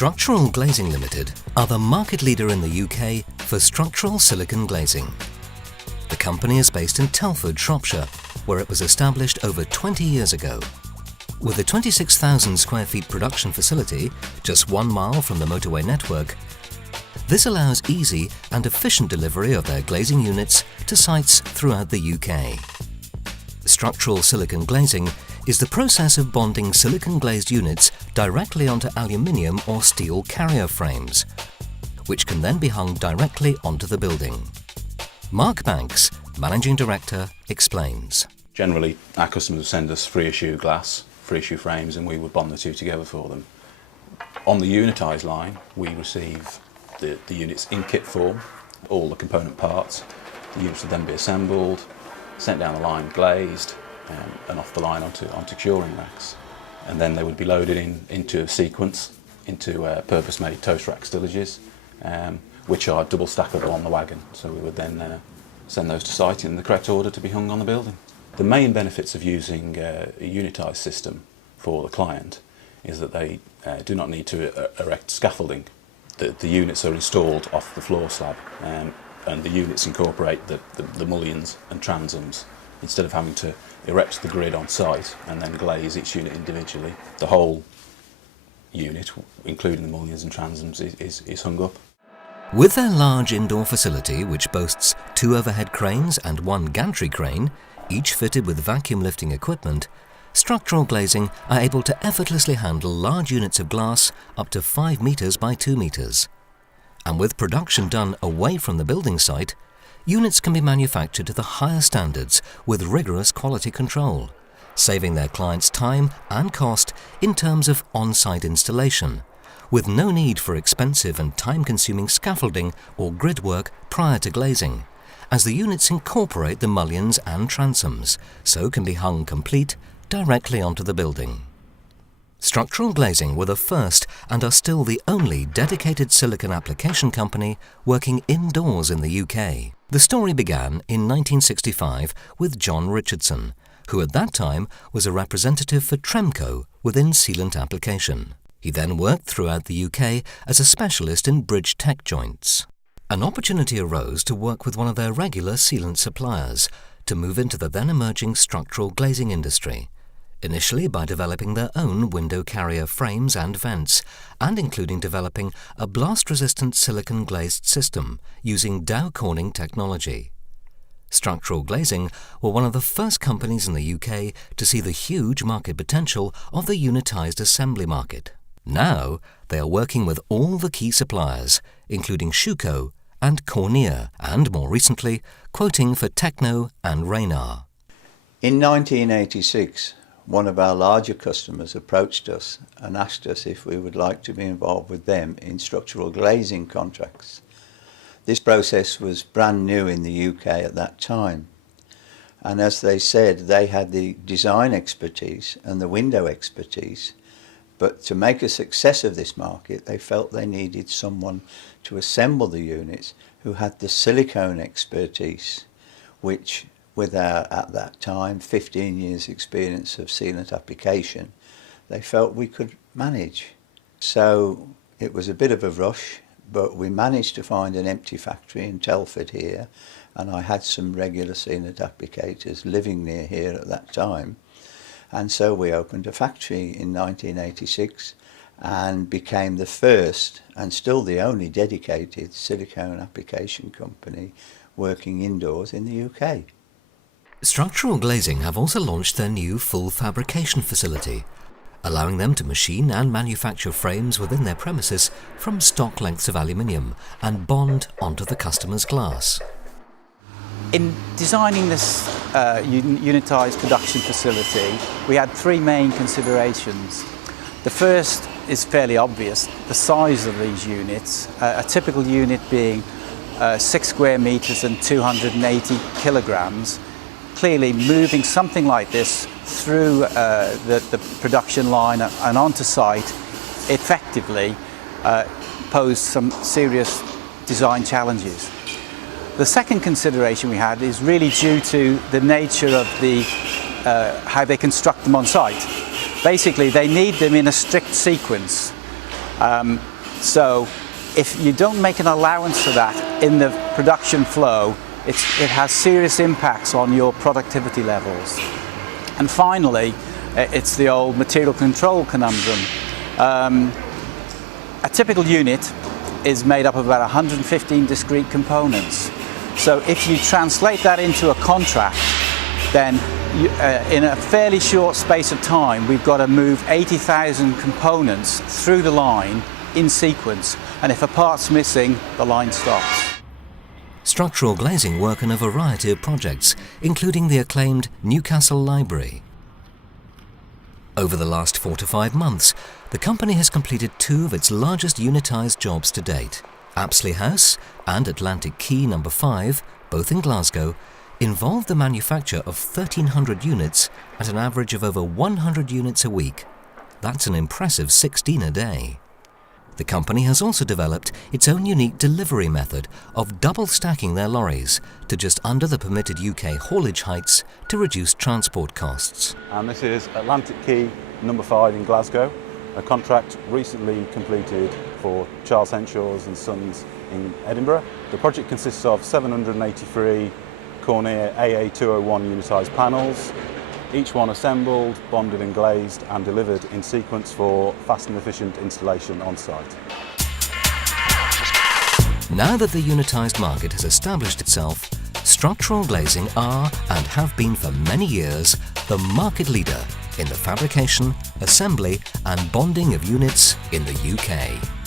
Structural Glazing Ltd are the market leader in the UK for structural silicone glazing. The company is based in Telford, Shropshire, where it was established over 20 years ago. With a 26,000 square feet production facility just 1 mile from the motorway network, this allows easy and efficient delivery of their glazing units to sites throughout the UK. Structural silicone glazing is the process of bonding silicone glazed units directly onto aluminium or steel carrier frames, which can then be hung directly onto the building. Mark Banks, Managing Director, explains. Generally, our customers send us free-issue glass, free-issue frames, and we would bond the two together for them. On the unitised line, we receive the units in kit form, all the component parts. The units would then be assembled, sent down the line, glazed, and off the line onto curing racks. And then they would be loaded into a sequence, into purpose-made toast rack stillages, which are double stackable on the wagon. So we would then send those to site in the correct order to be hung on the building. The main benefits of using a unitised system for the client is that they do not need to erect scaffolding. The units are installed off the floor slab, and the units incorporate the mullions and transoms. Instead of having to erect the grid on site and then glaze each unit individually, the whole unit, including the mullions and transoms, is hung up. With their large indoor facility, which boasts 2 overhead cranes and 1 gantry crane, each fitted with vacuum lifting equipment, Structural Glazing are able to effortlessly handle large units of glass up to 5 metres by 2 metres. And with production done away from the building site, units can be manufactured to the higher standards with rigorous quality control, saving their clients time and cost in terms of on-site installation, with no need for expensive and time-consuming scaffolding or grid work prior to glazing, as the units incorporate the mullions and transoms, so can be hung complete directly onto the building. Structural Glazing were the first and are still the only dedicated silicone application company working indoors in the UK. The story began in 1965 with John Richardson, who at that time was a representative for Tremco within sealant application. He then worked throughout the UK as a specialist in bridge tech joints. An opportunity arose to work with one of their regular sealant suppliers to move into the then emerging structural glazing industry, initially by developing their own window carrier frames and vents, and including developing a blast-resistant silicone glazed system using Dow Corning technology. Structural Glazing were one of the first companies in the UK to see the huge market potential of the unitised assembly market. Now they are working with all the key suppliers, including Schuco and Cornier, and more recently, quoting for Techno and Raynar. In 1986, one of our larger customers approached us and asked us if we would like to be involved with them in structural glazing contracts. This process was brand new in the UK at that time, and as they said, they had the design expertise and the window expertise, but to make a success of this market they felt they needed someone to assemble the units who had the silicone expertise, which with our, at that time, 15 years experience of sealant application, they felt we could manage. So it was a bit of a rush, but we managed to find an empty factory in Telford here, and I had some regular sealant applicators living near here at that time. And so we opened a factory in 1986 and became the first and still the only dedicated silicone application company working indoors in the UK. Structural Glazing have also launched their new full fabrication facility, allowing them to machine and manufacture frames within their premises from stock lengths of aluminium and bond onto the customer's glass. In designing this unitised production facility, we had 3 main considerations. The first is fairly obvious, the size of these units, a typical unit being 6 square metres and 280 kilograms. Clearly, moving something like this through the production line and onto site effectively posed some serious design challenges. The second consideration we had is really due to the nature of how they construct them on site. Basically, they need them in a strict sequence. So if you don't make an allowance for that in the production flow, it has serious impacts on your productivity levels. And finally, it's the old material control conundrum. A typical unit is made up of about 115 discrete components. So if you translate that into a contract, then in a fairly short space of time, we've got to move 80,000 components through the line in sequence, and if a part's missing, the line stops. Structural glazing work on a variety of projects, including the acclaimed Newcastle Library. Over the last 4 to 5 months, the company has completed 2 of its largest unitised jobs to date. Apsley House and Atlantic Quay No. 5, both in Glasgow, involved the manufacture of 1,300 units at an average of over 100 units a week. That's an impressive 16 a day. The company has also developed its own unique delivery method of double stacking their lorries to just under the permitted UK haulage heights to reduce transport costs. And this is Atlantic Quay No. 5 in Glasgow, a contract recently completed for Charles Henshaw's and Sons in Edinburgh. The project consists of 783 Cornier AA201 unitised panels, each one assembled, bonded and glazed and delivered in sequence for fast and efficient installation on site. Now that the unitised market has established itself, structural glazing are and have been for many years the market leader in the fabrication, assembly and bonding of units in the UK.